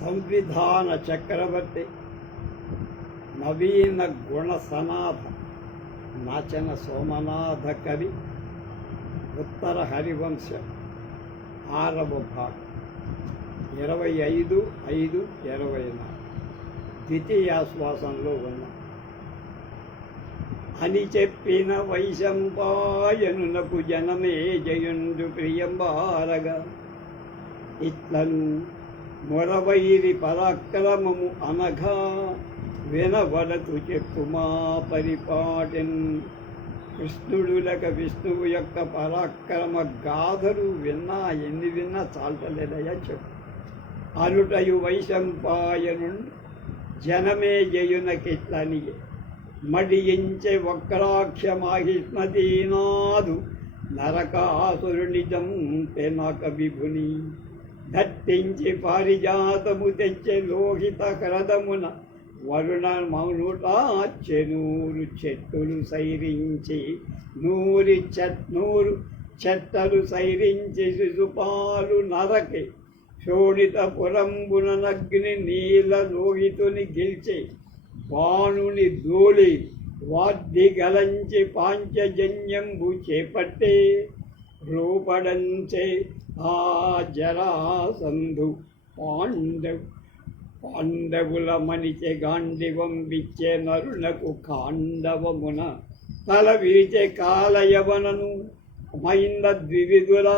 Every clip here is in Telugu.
సంవిధాన చక్రవర్తి నవీన గుణ సనాథ నాచన సోమనాథ కవి ఉత్తర హరివంశ ఆరవ భాగం. ఇరవై ఐదు ఐదు ఇరవై నాలుగు. ద్వితీయాశ్వాసంలో ఉన్నాం. అని చెప్పిన వైశంపాయనునకు జనమే జయుండు ప్రియంబారగా. ఇట్లను మొరవైరి పరాక్రమము అనగా వినవలతు చెప్పుమా పరిపాటిన్. కృష్ణుడులక విష్ణువు యొక్క పరాక్రమ గాథలు విన్నా ఎన్ని విన్నా చాలలేదయ్యా చెప్పు. అనుటయు వైశంపాయను జనమే జయునకిట్లనియే. మడియించే వక్రాక్షమాహిష్మదీనాదు నరకాసురునిజం తెనక విభుని. దట్టించి పారిజాతము తెచ్చే లోహిత కరదమున వరుణ మౌనుటాచెనూరు చెట్టులు సైరించి నూరి చెట్ నూరు చెట్టలు సైరించి శిశుపాలు నరకి శోణిత పురంబున నగ్ని నీల లోహితుని గెలిచి బాణుని దూళి వాద్ది గలంచి పాంచజన్యంబు చేపట్టే రూపడంచే ఆ జరాసంధు పాండవు పాండవుల మనిచె గాండివం విచ్చే నరులకు కాండవమున తల విరిచే కాలయవనను మహింద ద్వివిధుల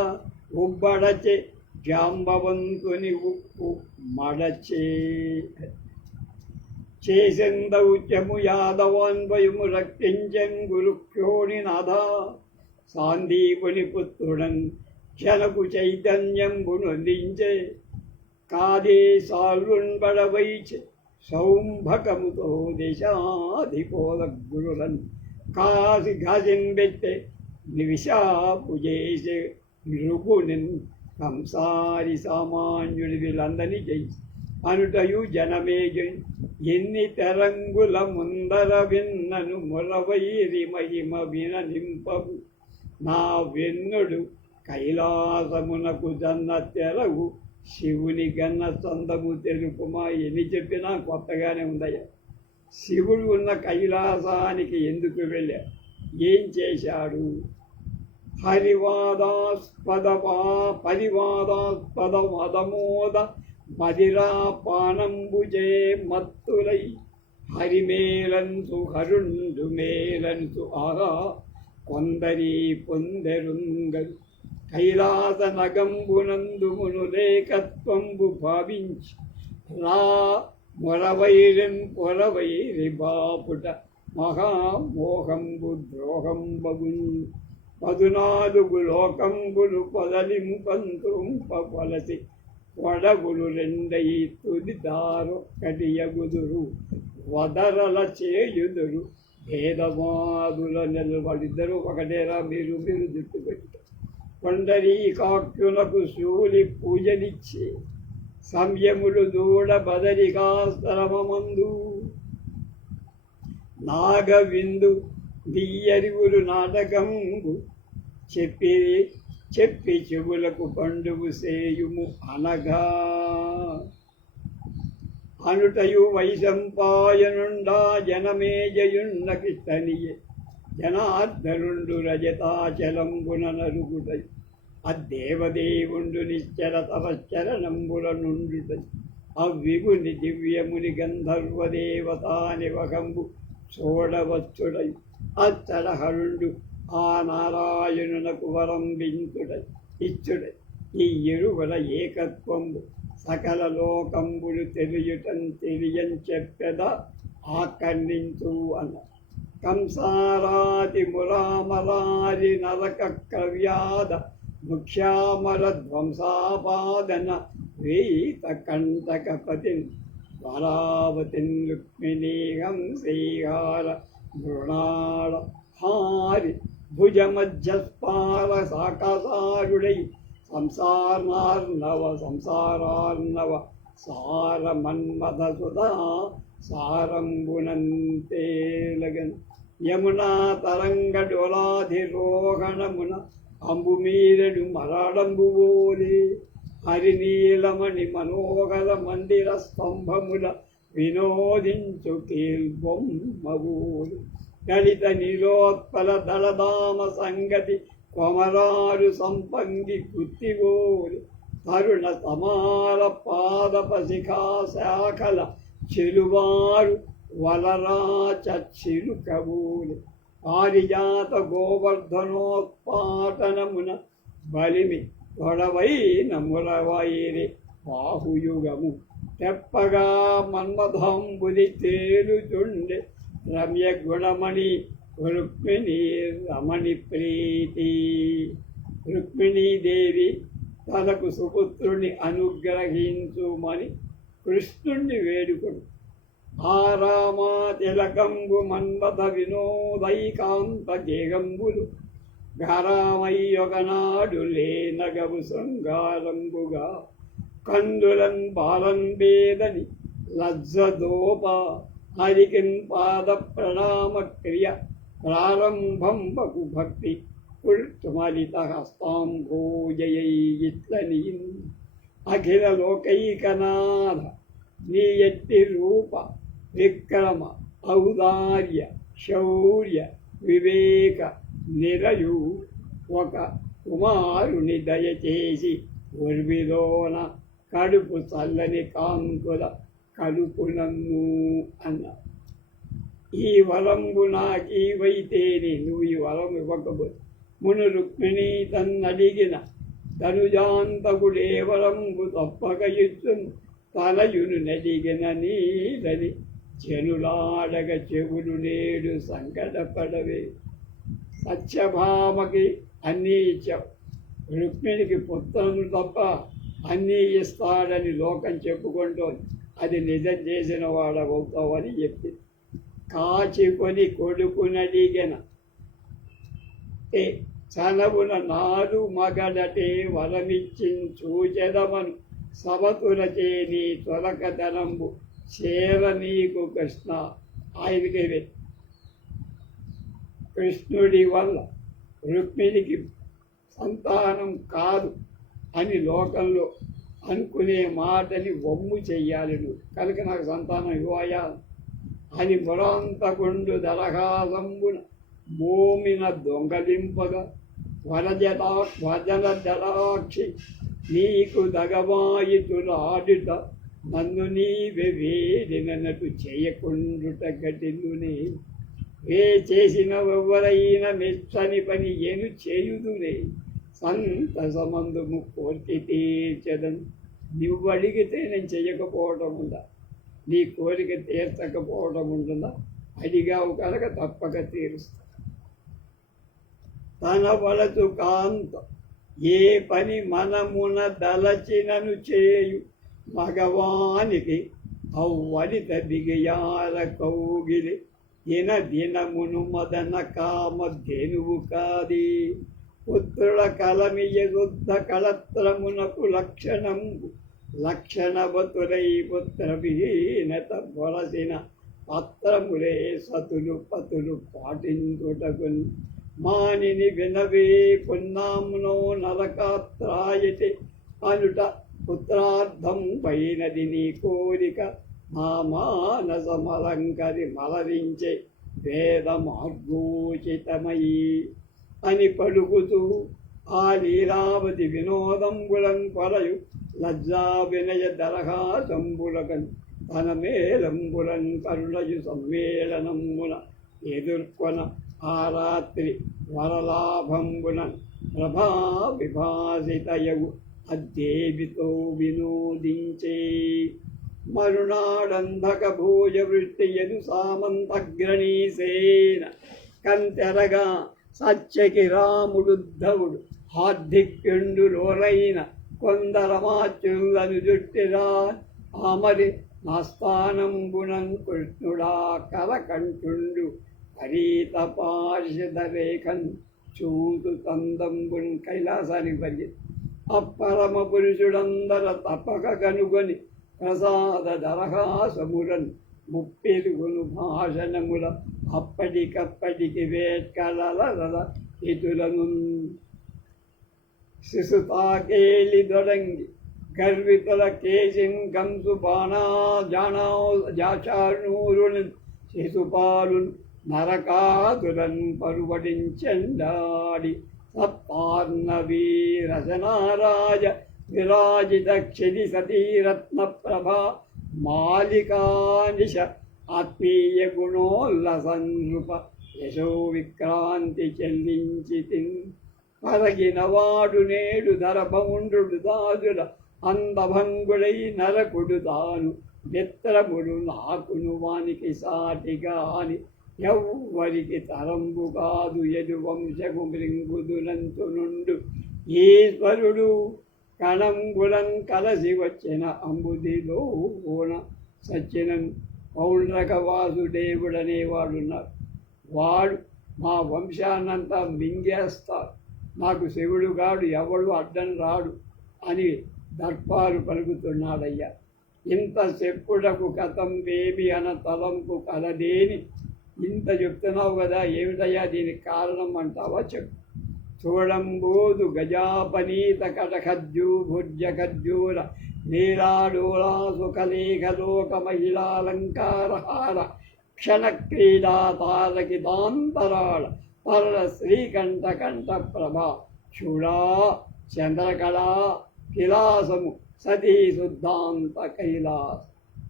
ఉబ్బడచే జాంబవంతుని ఉప్పు మడచే. చేసెందౌత్యము యాదవాన్వయము రక్తించన్ గురుక్షోణి నాథ సాందీపుని పుత్రుడన్ క్షణకు చైతన్యంబునొందించే కాదే సాల్వుంబడవైచే సౌంభకముతో దిశాధిపోలగురులన్ కాసి ఘాసింబెత్తే నివిషాపు చేసే నృగునిన్ సంసారి సామాన్యుడి వీళ్ళందరినీ జయించి అనుటయు జనమేజు ఎన్ని తెరంగుల ముందర విన్నను మురవైరి మహిమ విన నింపవు నా వెన్నుడు కైలాసమునకు జన్న తెలవు శివుని గన్న చందము తెలుపుమా ఎన్ని చెప్పినా కొత్తగానే ఉందయ్యా. శివుడు ఉన్న కైలాసానికి ఎందుకు వెళ్ళా ఏం చేశాడు? హరివాదాస్పదవా పరివాదాస్పద మదమోద మదిరా పానంబుజే మత్తులై హరిమేలంతు హరుండు మేలంతు ఆహా కొందరి పొందరుంగరు. కైలాస నగంబునందుమును లేకత్వంబు భావించి రా మొరవైరన్ పొరవైరి బాపుట మహామోహంబు ద్రోహంబగున్. పదునాలుగు లోకంబులు పొదలింపంతుంపలసి వడగులు రెండై తుది దారొక్కటియగుదురు వదరల చేయుదురు. భేదమాదుల నిలబడిద్దరు ఒకటేరా మీరు మీరు జుట్టు పెట్టి కొండరీ కాక్యులకు శూలి పూజనిచ్చి సంయములు దూడ బదరికాశ్రమమందు నాగవిందు దియ్యరివులు నాటకంబు చెప్పి చెప్పి చెవులకు పండుగు సేయుము అనగా. అనుటయు వైశంపాయనుండా జనమే జయున్నకి తనియే. జనార్దనుండు రజతాచలంబున నరుగుటై అద్దేవదేవుండు నిశ్చర తపశ్చరణంబుల నుండుడై అవ్విగుని దివ్యముని గంధర్వదేవతానివకంబు చూడవచ్చుడై అచ్చరహరుండు ఆ నారాయణునకు వరంబించుడై ఇచ్చుడై. ఈ ఎరువుల ఏకత్వంబు సకల లోకంబులు తెలియటం తెలియని చెప్పెద ఆకర్ణించు అన్న కంసారాతి మురామరారి నరక కవ్యాద ముఖ్యామర ధ్వంసాపాదన వీత కంటకపతిన్ వరావతిన్ రుక్మిణీహం శ్రీహార మృణాళ హారి భుజమధ్యస్పాల సాకసారుడై సంసారార్ణవ సంసారార్ణవ సార మన్మథ సుధా సారంబునంతేలగన్ యమునా తరంగ డోలాధిరోహణమున అంబుమీరడు మరాడంబువోలి హరినీలమణి మనోహర మందిర స్తంభముల వినోదించు కీల్బొమ్మవోలు దళిత నిలోత్పల దళదామ సంగతి కొమరారు సంపంగి గుత్తిగోరు తరుణ సమాల పాదపశిఖా శాఖల చెలువారు వలరాచ చిలుకబూలు పారిజాత గోవర్ధనోత్పాటనమున బలిమి గొడవై నములవైరి బాహుయుగము. తెప్పగా మన్మధంబులి తేలుచుండె రమ్య గుణమణి రుక్మిణి రమణి ప్రీతి. రుక్మిణీదేవి తనకు సుపుత్రుని అనుగ్రహించుమని కృష్ణుణ్ణి వేడుకొడు ఆరామాతిలకంబు రామా వినోదైకాంత గేగంబులు ఘరామయ్యొకనాడు లేనగవు శృంగారంబుగా. కందులన్ బాలన్ వేదని లజ్జదోప. హరికిన్ పాద ప్రణామక్రియ ప్రారంభంబకు భక్తి. కుల్తుమలిత హస్తాంభోజయై అఖిల లోకైకనాథ నీ ఎట్టి రూప విక్రమ ఔదార్య శౌర్య వివేక నిరయు ఒక కుమారుని దయచేసి ఉర్విలోన కడుపు చల్లని కాంకుల కలుపునన్ను అన్న. ఈ వరంబు నాకేవైతేనే నువ్వు ఈ వరం ఇవ్వకపోతే. మును రుక్మిణి తన్నడిగిన తనుజాంతకుడే వరంబు తప్పక ఇచ్చును. తలయును నడిగిన నీలని చెనులాడగ చెవులు నేడు సంకటపడవే. సత్యభామకి అన్నీ ఇచ్చావు. రుక్మిణికి పుత్రములు తప్ప అన్నీ ఇస్తాడని లోకం చెప్పుకుంటోంది. అది నిజం చేసిన వాడవుతావని చెప్పి కాచికొని కొడుకునడిగిన ఏ చనవున నాడు మగడటే వరమిచ్చిన్ చూచెదమను. సవతులచే నీ తొలకతనంబు చేర నీకు కృష్ణ. ఆయనకి కృష్ణుడి వల్ల రుక్మిణికి సంతానం కాదు అని లోకంలో అనుకునే మాటని వమ్ము చెయ్యాలి నువ్వు. కనుక నాకు సంతానం ఇవ్వయా అని మురాంతకుండు దరహాసంబున భూమిన దొంగలింపగా వరజట వరజల జలాక్షి నీకు దగవాయితులాడుట నన్ను నీవే వేడినట్టు చేయకుండుట గటిల్లునే ఏ చేసిన ఎవరైనా మెచ్చని పని ఏను చేయుదునే సంతసమందుము కోరిక తీర్చడం నువ్వు అడిగితే నేను చెయ్యకపోవటం ఉందా నీ కోరిక తీర్చకపోవడం ఉంటుందా అడిగావు కనుక తప్పక తీరుస్తా. తన వలసు కాంత ఏ పని మనమున దలచినను చేయు. మగవానికి అవ్వలిత బిగయాల కౌగిలి దిన దినమును మదన కామ ధేనువు కాది పుత్రుల కలమియగుద్ధ కళత్రమునకు లక్షణంబు. లక్షణవతులై పుత్రవిహీనత బొలసిన పత్రములే సతులు పతులు పాటించుటకు మానిని వినవే పున్నామునో నరకాత్రాయటి అనుట పుత్రార్థం పైనది నీ కోరిక. మా మానసమలంకరి మలరించే వేదమార్గోచితమయ అని పలుకుతూ ఆ లీలావతి వినోదంబులం కొరయు లజ్జా వినయ దరహాసంబులకన్ తన మేలంబులం కరుణయు సమ్మేళనమున ఎదుర్కొన ఆ రాత్రి వరలాభంబున ప్రభా విభాసితయగు అద్దేవితో వినోదించే. మరునాడంధక భూజ వృష్టి యదు సామంతగ్రణీసేన కంతెరగా సత్యకి రాముడుద్ధవుడు హార్దిక్యుండులోరైన కొందరమాచులను జుట్టిరా. ఆమరి నాస్థానంబునం కృష్ణుడా కరకంఠుండు. హరీత పార్షద రేఖన్ చూతు తందంబున్ కైలాసానికి పరిగెత్తి అప్పరమ పురుషుడందర తప్పక కనుగొని ప్రసాద దరహాసమురన్ ముప్పెరుగును భాషణముల అప్పటికప్పటికి వేట్కలల ఇతులను శిశుతాకేలి దొడంగి గర్వితుల కేసిన్ కంసు బాణా జానా జాచానూరులు శిశుపాలు నరకాదులను పరువడించెండాడి. సత్పార్ణవీరసనారాయ విరాజితక్షిది విరాజిత సతీరత్న ప్రభా మాలికానిశ ఆత్మీయ గుణోల్లసన్నుప యశో విక్రాంతి చెల్లించి పరగిన వాడు నేడు ధరభముండు దాదుల అందభంగుడై నరకుడు తాను మిత్రముడు నాకును వానికి సాటిగాని ఎవ్వరికి తరంబు కాదు ఎదు వంశము మృంగుదులంతు నుండు. ఈశ్వరుడు కణంబులం కలసి వచ్చిన అంబుదిలో ఓన సచ్చినన్ పౌండ్రక వాసుదేవుడనేవాడున్నారు వాడు మా వంశాన్నంతా మింగేస్తారు. నాకు శివుడు గాడు ఎవడు అడ్డం రాడు అని దర్పాలు పలుకుతున్నాడయ్యా. ఇంత చెప్పుడకు కథం బేబి అన తలంపు కలదేని ఇంత చెప్తున్నావు కదా ఏమిటయ్యా దీనికి కారణం అంటావా చెప్పు. చూడంబోదు గజాపనీత కటఖద్యూ భుజ ఖద్యూర నీరాడోలా సుఖలేఖలోక మహిళాలంకారహార క్షణక్రీడా తారకి దాంతరాళ పర్ర శ్రీకంఠ కంఠ ప్రభా చూడా చంద్రకళా కిలాసము సతీ శుద్ధాంత కైలాస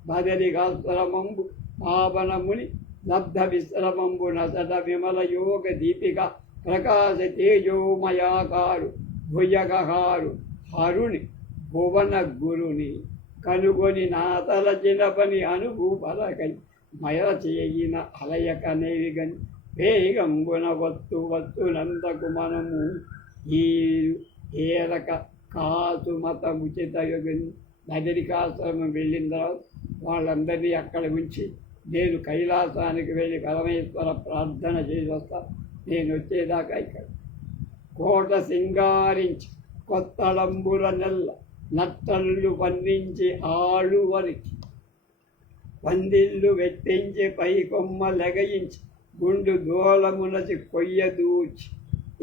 బదరికాశ్రమంబు పావనముని లబ్ధ విశ్రమంబు నసట విమల యోగ దీపిక ప్రకాశ తేజోమయాకారు భుజగహారు హరుని భువన గురుని కనుగొని నాతల చినపని పని అనుభూపలకై మయల చేయిన అలయకనేవిగని వేగంబున వత్తు వత్తు నందకు మనము ఈ ఏరక కాసు మత ఉచిత యుగని బదరికాశ్రమం వెళ్ళిన తర్వాత వాళ్ళందరినీ అక్కడ ఉంచి నేను కైలాసానికి వెళ్ళి పరమేశ్వర ప్రార్థన చేసి వస్తా. నేను వచ్చేదాకా ఇక్కడ. కోట సింగారించి కొత్తడంబుల నెల్ల నట్టళ్ళు పండించి ఆడు వరికి పందిళ్ళు వెట్టించి పై కొమ్మ లెగయించి గుండు దూలమునచి కొయ్య దూచి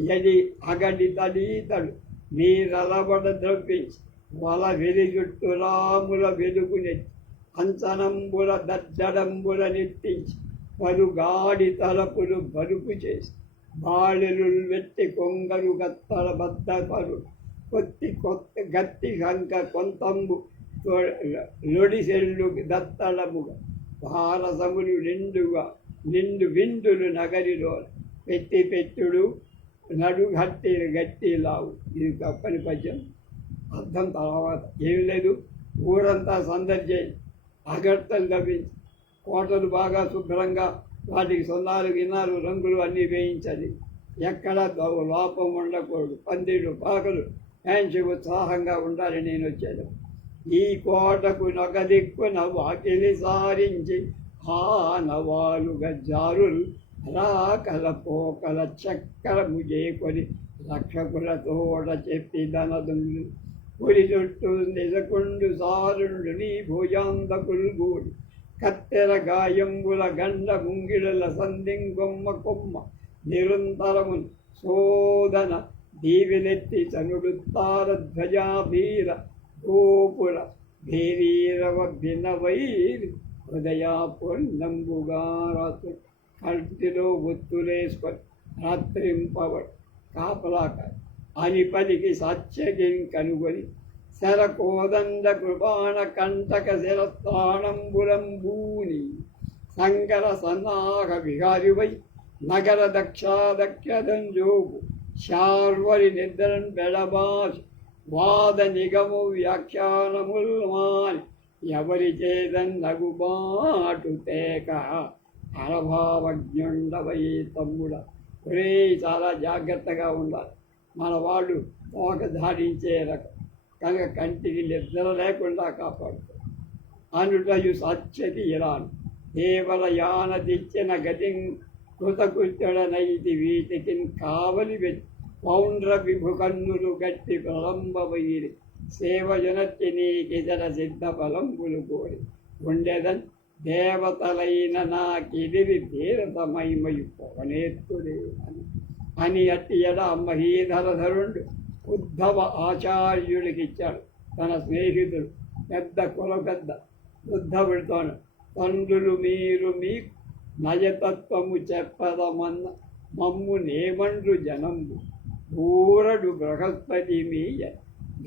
ఎడి అగడి తడీతడు మీరలబడ ద్రవ్వించి వల వెలిజుట్టు రాముల వెలుగునెత్తి అంచనంబుల దద్దడంబుల నెట్టించి పలుగాడి తలపులు బరుపు చేసి బాళెలు వెట్టి కొంగరు గత్తల బద్దపరు కొత్తి కొత్త గత్తి కంక కొంతంబు లొడిసెల్లు దత్తలముగా భారసములు నిండుగా నిండు విందులు నగరిలో పెట్టి పెట్టుడు నడుగట్టి గట్టి లావు. ఇది తప్పని పద్యం. అర్థం తర్వాత ఏం లేదు. ఊరంతా సందడి చేయి అగట్టలు తప్పించి కోటలు బాగా శుభ్రంగా వాటికి సున్నాలు గిన్నాలు రంగులు అన్నీ వేయించాలి ఎక్కడ దవ- లోపం ఉండకూడదు. పందిళ్ళు పాకలు మంచి ఉత్సాహంగా ఉండాలి నేను వచ్చాను. ఈ కోటకు నొక వాకిలి సారించి ఆ నవాలు గజ్జారులు రాకల పోకల చక్కరము చేకొని రక్షకుల తోడ చెప్పి ధనదులు పురి చుట్టూ నిజకుండు సారుడు నీ భుజాంతకులు గూడి కత్తెర గాయంబుల గండ ముంగిడుల సందింగొమ్మ కొమ్మ నిరంతరము శోధన దీవినెత్తి చనుడుత్తార ధ్వజాభీర గోపుర భీరీరవ భినవైరి హృదయ కంటిలో ఒత్తులేసుకొని రాత్రింపవడు కాపలాక అని పలికి సత్యగిం కనుగొని శరకోదండ కృపాణ కంటక శిరస్థానంబులంబూని శంకర సన్నాహ విహారివై నగర దక్షాదక్షదంజోగు శార్వరి నిద్రన్ బెడబాసి వాద నిగము వ్యాఖ్యానముల్ మాని ఎవరి చేదన్ నగుబాటు తేక అరభావజ్ఞుండవై తమ్ముడ ఒరే చాలా జాగ్రత్తగా ఉండాలి మన వాళ్ళు మోక ధారించే రకం కనుక కంటికి నిద్ర లేకుండా కాపాడుతారు. అనుటయు సత్యతి ఇరాను. కేవల యాన తెచ్చిన గతి కృతకృత్యుడనైతి వీటికి కావలి పౌండ్ర విభుకన్నులు గట్టి ప్రలంబవైరి సేవజనత్తి నీకితర సిద్ధ ఫలంబులు కోరి. ఉండేదన్ దేవతలైన నాకిదిరి తీరతమైమయు పవనేత్తుడే అని. అని అట్టియడ ఎడ మహీధరధరుండు. ఉద్ధవ ఆచార్యుడికి ఇచ్చాడు. తన స్నేహితుడు పెద్ద కుల పెద్ద వృద్ధవుడితోను తండ్రులు మీరు మీ నయతత్వము చెప్పదమన్న మమ్ము నేమండ్రు జనంబు. ఊరడు బృహస్పతి మీయ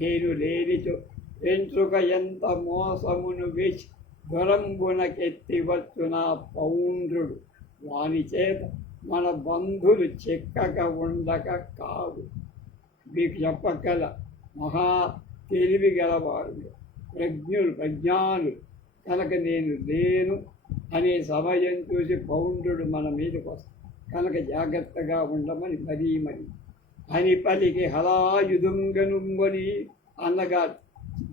నేను లేనిచో వెంట్రుక ఎంత మోసమును వేసి వచ్చు నా పౌండ్రుడు. వాని చేత మన బంధులు చెక్కక ఉండక కాదు. మీకు చెప్పగల మహా తెలివి గలవారు ప్రజ్ఞులు ప్రజ్ఞానులు. కనుక నేను లేను అనే సమయం చూసి పౌండ్రుడు మన మీదకి వస్తాడు. కనుక జాగ్రత్తగా ఉండమని మరీ మరి. అని పలికి హలాయుధుంగనుంగని అనగా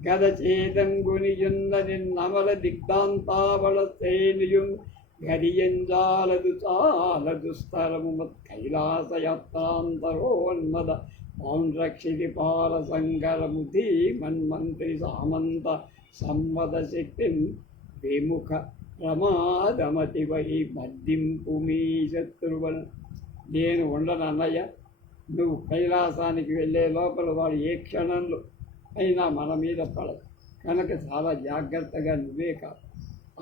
గద చేదంగుని యున్నని నమల దిగ్ధాంతావళ శ్రేణియుం గడియంజాలదు చాలదు స్థలము మత్ కైలాసయాత్రాంతరోన్మద. పౌండ్రక్షితి పాల సంగరము ధీమన్మంత్రి సామంత సంవద శక్తిం విముఖ ప్రమాదమతి వై మద్దింపు మీ శత్రువన్. నేను ఉండను అన్నయ్య నువ్వు కైలాసానికి వెళ్ళే లోపల వాడు ఏ క్షణంలో అయినా మన మీద పడదు. కనుక చాలా జాగ్రత్తగా నువ్వే కాదు.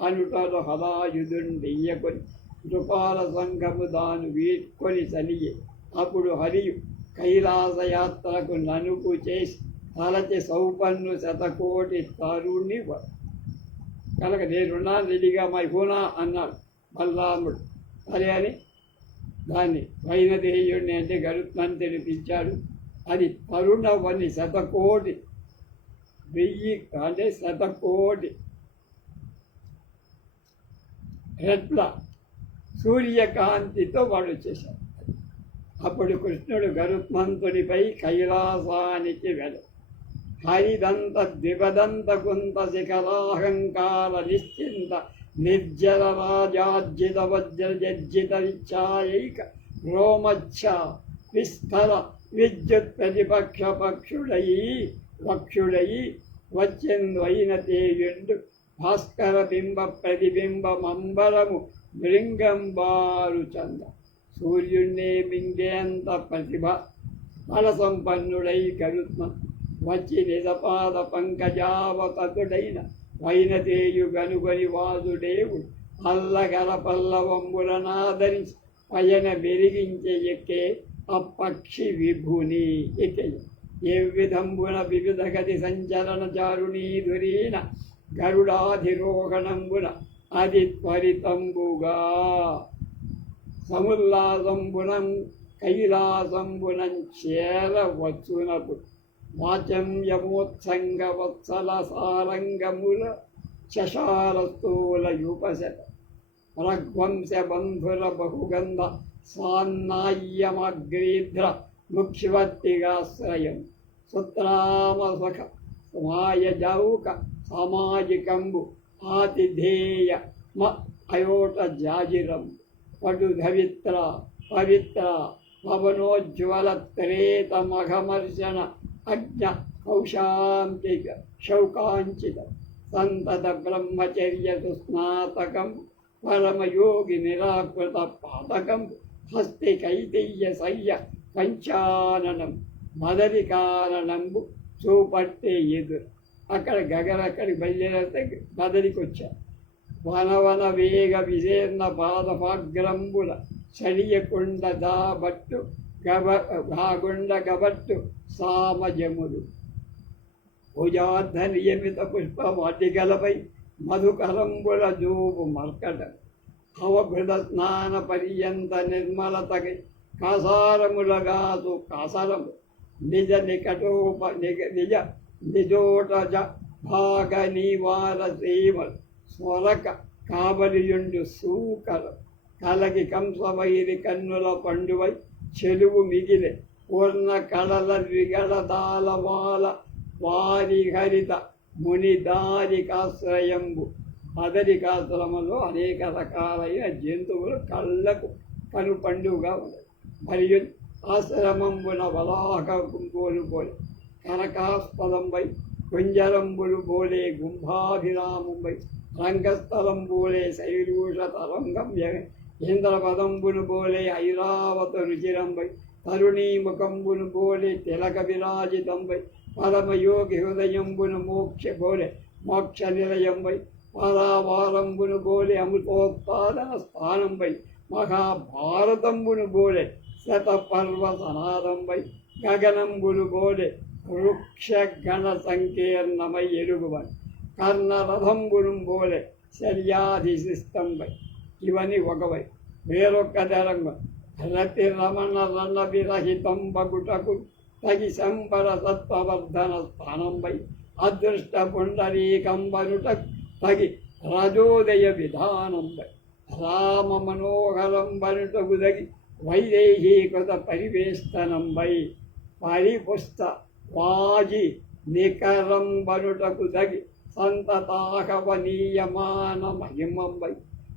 అనుటలో హలాయుధుండెయ్యకొని నృపాల సంఘము దాను వీడ్కొని సనియే. అప్పుడు హరియు కైలాసయాత్రకు ననుపు చేసి తలచి సౌపన్ను శతకోటి తరుణి కనుక నేనున్నాను రెడీగా మైపోనా అన్నాడు బలరాముడు. సరే అని దాన్ని వైనదేయుడిని అంటే గరుత్మని తెలిపించాడు. అది తరుణవని శతకోటి వెయ్యి అంటే శతకోటి రెట్ల సూర్యకాంతితో వాళ్ళు చేశారు. అప్పుడు కృష్ణుడు గరుత్మంతునిపై కైలాసానికి వెళ్ళు హరిదంత ద్విపదంత కుంత శిఖరాహంకార నిశ్చింత నిర్జల రాజార్జిత వజ్ర జర్జిత విచ్ఛాయైక రోమచ్చ విస్తర విద్యుత్ ప్రతిపక్ష పక్షుడయి పక్షుడయి వచ్చిందైన తేజుండు భాస్కర బింబ ప్రతిబింబ మంబరము మృంగంబారు చంద సూర్యుణ్ణే మింగేంత ప్రతిభ బల సంపన్నుడై కరుత్మ వచ్చి నిజపాద పంకజావతతుడైన వైనతేయు గనుగని వాసుడేవుడు అల్లగల పల్లవంబులనాదరించి పయన వెలిగించే ఎక్కే అపక్షి విభుని ఎక్కే ఏ విధంబున వివిధ గతి సంచలన చారుణీధురీన గరుడాధిరోహణంబున అది త్వరితంబుగా సముల్లాసంబునం కైలాసంబునం చేరవచ్చునపు వాచం యమోత్సంగ వత్సల సారంగముల శశారస్థూల యుపశత రఘ్వంశ బంధుల బహుగంధ సాన్నాయ్యమగ్రీధ్ర ముఖ్యవర్తిగాశ్రయం సుత్రామసుఖ సమాయజౌక సామాజికంబు ఆతిథేయ మ అయోట జాజిరం పటు ధవిత్ర పవిత్ర పవనోజ్వల త్రేతమఘమర్శన అజ్ఞ కౌశాంతిక శౌకాంచిత. సంతత బ్రహ్మచర్య స్నాతకం పరమయోగి నిరాకృత పాతకం హస్తి కైతయ్య సయ్య పంచాననం మదరి కారణంబు చూపట్టే ఎదురు. అక్కడ గగన అక్కడికి బయలుదేరితే బదరికి వచ్చా వనవన వేగ విజేర్ణ పాదపాగ్రంబుల సడియకుండ దాబట్టు గబ భాగుండ గబట్టు సామజములు. భుజార్థ నియమిత పుష్ప వాటికలపై మధుకరంబుల జూపు మర్కట. అవభృత స్నాన పర్యంత నిర్మలతకై కాసారములగాసు కాసరము. నిజ నికటోప నిగ నిజ నిజోటజ భాగ నివార శ్రీమల్ స్వరక కాబలియుండు సూకర కలగి కంసవైరి కన్నుల పండువై చెలువు మిగిలే పూర్ణ కళల విగడదాలవాల వారి హరిత ముని దారికాశ్రయంబు అదరికాశ్రమంలో అనేక రకాలైన జంతువులు కళ్ళకు కను పండుగగా ఉన్నాయి మరియు ఆశ్రమంబున వలాహకుంపోలు పోలే కనకాస్పదంబై కుంజరంబులు బోలే గుంభాభిరాముంబై రంగస్థలం బోలే శైలూష తరంగం ఇంద్రపదంబును బోలే ఐరావత రుచిరంబై తరుణీ ముఖంబును బోలే తిలక విరాజితంబై పరమయోగి హృదయంబును మోక్ష బోలే మోక్ష నిలయంబై పరావారంబును బోలే అమృతోత్పాదన స్థానంపై మహాభారతంబును బోలే శత పర్వ గగనంబులు బోలే గోలె వృక్ష గణ సంకీర్ణమై ఎలుగువన్ కర్ణరథంబును శర్యాధి శల్యాధిశిస్తంపై ఇవన్నీ ఒకవై వేరొక తెరంగం రతి రమణ రణ విరహితం బగుటకు తగి సంబర సత్వవర్ధన స్థానంపై అదృష్ట పుండరీకంబరుట తగి రజోదయ విధానంపై రామ మనోహరం బరుటకు తగి వైదేహీకృత పరివేష్టనంపై పరిపుష్ట వాజి నికరం బనుటకు తగి సంతతాహవనీయమాన మహిమంబై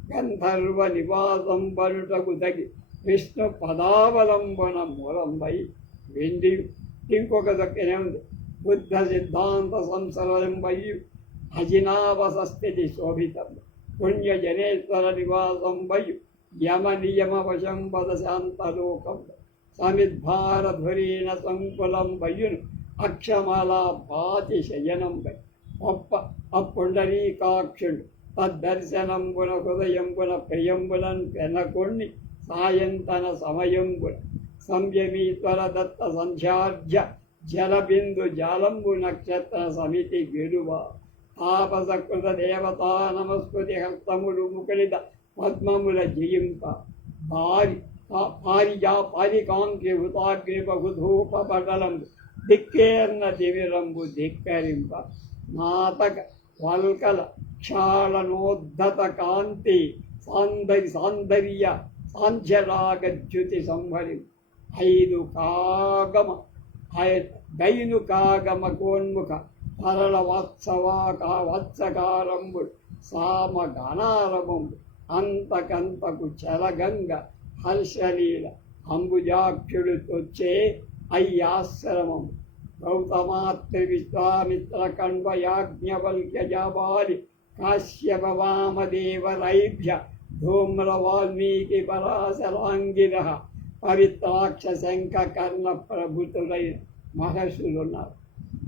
గంధర్వ నివాసం బనుటకు తగి విష్ణు పదావలంబన మూలంబై వెండి ఇంకొక దక్కనే ఉంది బుద్ధ సిద్ధాంత సంసరంబై అజినావసస్థితి శోభితం పుణ్య జనేశ్వర నివాసం వై యమ నియమ వశం పద శాంతలోకం సమిద్భారధ్వరీణ సంకులం వయ్యును అక్షమాల భాతి శయనంపై ఒప్ప అప్పుండరీకాక్షుడు తద్దర్శనంబున హృదయంబున ప్రియంబులను పెనకొన్ని సాయంతన సమయంబున. సంయమీ దత్త సంధ్యార్జ జలబిందు జాలంబు నక్షత్ర సమితి గెలువ తాపసకృత దేవతా నమస్కృతి హస్తములు ముకులిత పద్మముల జయింప. పారి పారిజా పారికాంకి హృతాగ్ని బహుధూప పటలంబు దిక్కేర్న తిమిరంబు ధిక్కరింప నాటక వల్కల క్షాళనోద్ధత కాంతి సాందరి సాందర్య సాంధ్యరాగజ్యుతి సంహరి ఐదు కాగమ ఐ- దైను కాగమ కోన్ముఖ తరళ వాత్సవా వత్సకారంబు సామ గణారమంబు అంతకంతకు చలగంగ హర్షలీల అంబుజాక్షుడు తొచ్చే అయ్యాశ్రమం. గౌతమాత్రి విశ్వామిత్ర కణ్వయాజ్ఞవల్క్య జాబాలి కాశ్యప వామదేవరైభ్య ధూమ్ర వాల్మీకి పరాశరాంగిర పవిత్రాక్ష శంఖ కర్ణ ప్రభుతులైన మహర్షులున్నారు.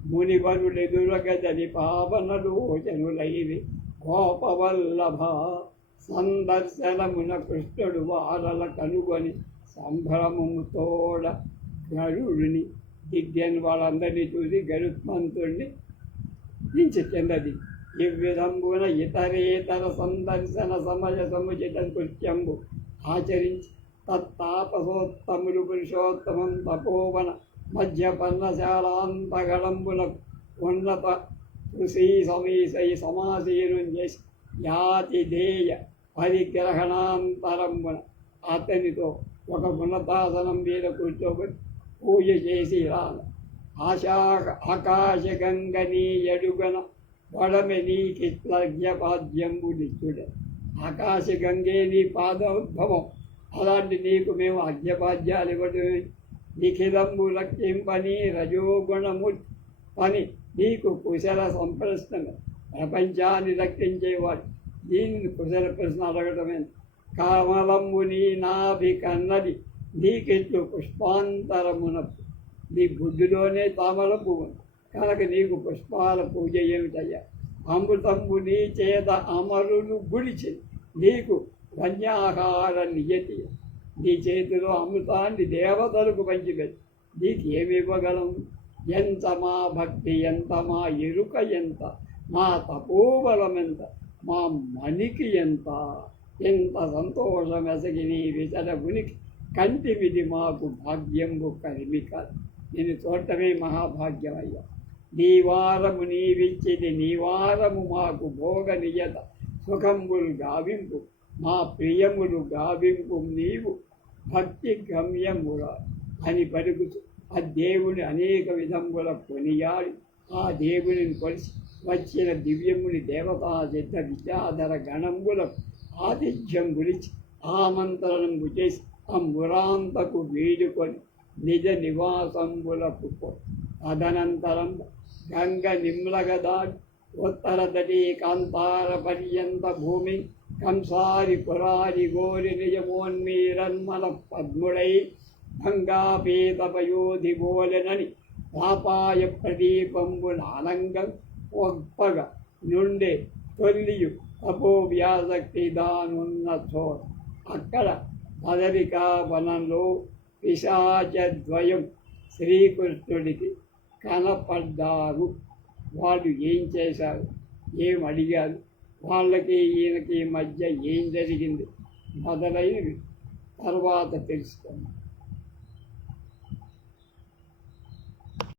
మునివరులెదురగదని పావనలోచనులైవి కోపవల్లభ సందర్శనమున కృష్ణుడు వారల కనుగొని సంభ్రమముతోడ గరుడిని దిగ్గని వాళ్ళందరినీ చూసి గరుత్మంతుడిని దించి చెందది ఈ విధంబున ఇతరేతర సందర్శన సమయ సముచిత కృత్యంబు ఆచరించి తత్తాపసోత్తములు పురుషోత్తమం తపోవన మధ్యపర్ణశాలాంతగళంబుల ఉన్నత కృషి సమీసై సమాసీనం చేసి యాతి ధేయ పరిగ్రహణాంతరంబున అతనితో ఒక ఉన్నతాసనం మీద కూర్చోబెట్టి పూజ చేసి రాను ఆశా ఆకాశ గంగని ఎడుగన వడమె నీకిత్లజ్ఞపాద్యంబు నిత్యుడ ఆకాశ గంగే నీ పాదోద్భవం. అలాంటి నీకు మేము అజ్ఞపాద్యాలు ఇవ్వడు నిఖిలంబు లక్ష్యంపని రజోగుణము పని నీకు కుశల సంప్రశ్నమే ప్రపంచాన్ని రక్షించేవాడు దీనిని కుశల ప్రశ్న అడగటమే కమలంబు నీ నాభి కన్నది నీకెందు పుష్పాంతరమున నీ బుద్ధిలోనే తామర పువ్వు కనుక నీకు పుష్పాల పూజ ఏమిటయ్యా? అమృతంబు నీ చేత అమరులు గుడిచి నీకు వన్యాహార నియతి. నీ చేతిలో అమృతాన్ని దేవతలకు పంచిపెట్టి. నీకు ఏమి ఇవ్వగలం? ఎంత మా భక్తి ఎంత మా ఎరుక ఎంత? మా తపోబలం ఎంత? మా మనికి ఎంత? ఎంత సంతోషం ఎసగి నీ విచల ఉనికి కంటిమిది మాకు భాగ్యంబు కరిమిక నేను చూడటమే మహాభాగ్యం అయ్యా నీవారము నీవిచ్చిది నీవారము మాకు భోగ నియత సుఖంబులు గావింపు మా ప్రియములు గావింపు నీవు. భక్తి గమ్యమురా అని పలుకుతూ ఆ దేవుని అనేక విధముల కొనియాడి ఆ దేవునిని కొలిసి వచ్చిన దివ్యముని దేవతా సిద్ధ విద్యాధర గణంబులకు ఆతిథ్యం గురించి ఆమంత్రణం చేసి ఆ మురాంతకు వీడుకొని నిజ నివాసంబులకు తదనంతరం గంగ నిమ్లగదాడి ఉత్తర దటీ కాంతార పర్యంత భూమి కంసారి పురారి గోరి నిజమోన్మీరన్మల పద్ముడై గంగాపీతపయోధి బోలెనని పాపాయ ప్రదీపంబులానంగం ఒప్పగ నుండే తొల్లియు తపో వ్యాసక్తి దానున్న చోట అక్కడ మదరికా వనంలో పిశాచద్వయం శ్రీకృష్ణుడికి కనపడ్డారు. వాళ్ళు ఏం చేశారు? ఏం అడిగారు? వాళ్ళకి ఈయనకి మధ్య ఏం జరిగింది? మొదలైనవి తర్వాత తెలుసుకున్నాం